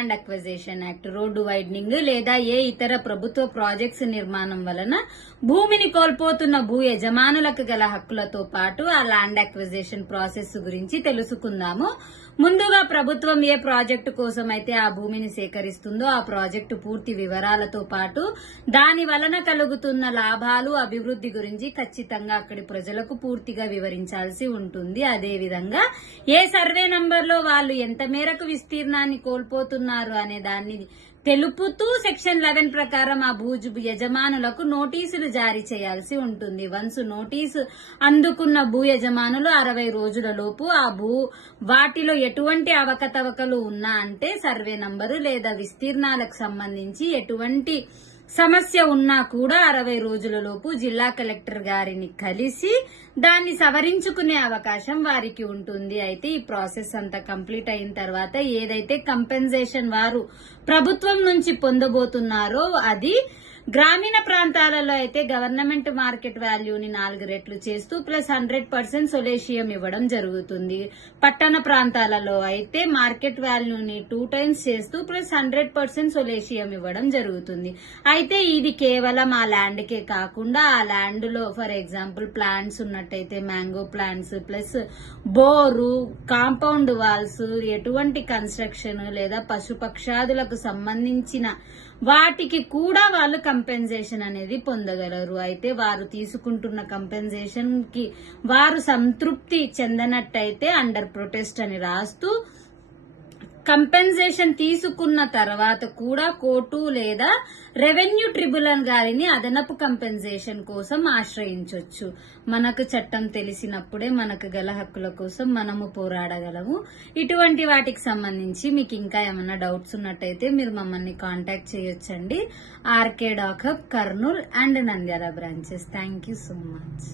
Land acquisition act, road widening లేదా ఏ ఇతర ప్రభుత్వ ప్రాజెక్ట్స్ నిర్మాణం వలన భూమిని కోల్పోతున్న భూ యజమానులకు గల హక్కులతో పాటు ఆ ల్యాండ్ అక్విజిషన్ ప్రాసెస్ గురించి తెలుసుకుందాము. ముందుగా ప్రభుత్వం ఏ ప్రాజెక్టు కోసం అయితే ఆ భూమిని సేకరిస్తుందో ఆ ప్రాజెక్టు పూర్తి వివరాలతో పాటు దాని వలన కలుగుతున్న లాభాలు, అభివృద్ధి గురించి ఖచ్చితంగా అక్కడి ప్రజలకు పూర్తిగా వివరించాల్సి ఉంటుంది. అదేవిధంగా ఏ సర్వే నంబర్లో వాళ్ళు ఎంత మేరకు విస్తీర్ణాన్ని కోల్పోతున్నారు అనే దాన్ని తెలుపుతూ సెక్షన్ 11 ప్రకారం ఆ భూ యజమానులకు నోటీసులు జారీ చేయాల్సి ఉంటుంది. వన్స్ నోటీసు అందుకున్న భూ యజమానులు 60 రోజుల లోపు ఆ వాటిలో ఎటువంటి అవకతవకలు ఉన్నా అంటే సర్వే నంబరు లేదా విస్తీర్ణాలకు సంబంధించి ఎటువంటి సమస్య ఉన్నా కూడా 60 రోజుల లోపు జిల్లా కలెక్టర్ గారిని కలిసి దాన్ని సవరించుకునే అవకాశం వారికి ఉంటుంది. అయితే ఈ ప్రాసెస్ అంతా కంప్లీట్ అయిన తర్వాత ఏదైతే కంపెన్సేషన్ వారు ప్రభుత్వం నుంచి పొందబోతున్నారో అది గ్రామీణ ప్రాంతాలలో అయితే గవర్నమెంట్ మార్కెట్ వాల్యూని 4 రెట్లు చేస్తూ ప్లస్ 100% సొలేషియం ఇవ్వడం జరుగుతుంది. పట్టణ ప్రాంతాలలో అయితే మార్కెట్ వాల్యూని 2 టైమ్స్ చేస్తూ ప్లస్ 100% సొలేషియం ఇవ్వడం జరుగుతుంది. అయితే ఇది కేవలం ఆ ల్యాండ్ కే కాకుండా ఆ ల్యాండ్ లో ఫర్ ఎగ్జాంపుల్ ప్లాంట్స్ ఉన్నట్టయితే mango plants plus bore, compound walls, ఎటువంటి కన్స్ట్రక్షన్ లేదా పశుపక్షాదులకు సంబంధించిన వాటికి కూడా వాళ్ళు కంపెన్సేషన్ అనేది పొందగలరు. అయితే వారు తీసుకుంటున్న కంపెన్సేషన్ కి వారు సంతృప్తి చెందనట్టయితే అండర్ ప్రొటెస్ట్ అని రాస్తూ కంపెన్సేషన్ తీసుకున్న తర్వాత కూడా కోర్టు లేదా రెవెన్యూ ట్రిబ్యునల్ గారిని అదనపు కంపెన్సేషన్ కోసం ఆశ్రయించవచ్చు. మనకు చట్టం తెలిసినప్పుడే మనకు గల హక్కుల కోసం మనము పోరాడగలము. ఇటువంటి వాటికి సంబంధించి మీకు ఇంకా ఏమైనా డౌట్స్ ఉన్నట్టయితే మీరు మమ్మల్ని కాంటాక్ట్ చేయొచ్చండి. RK Doc Hub, Kurnool and Nandyal branches. Thank you so much.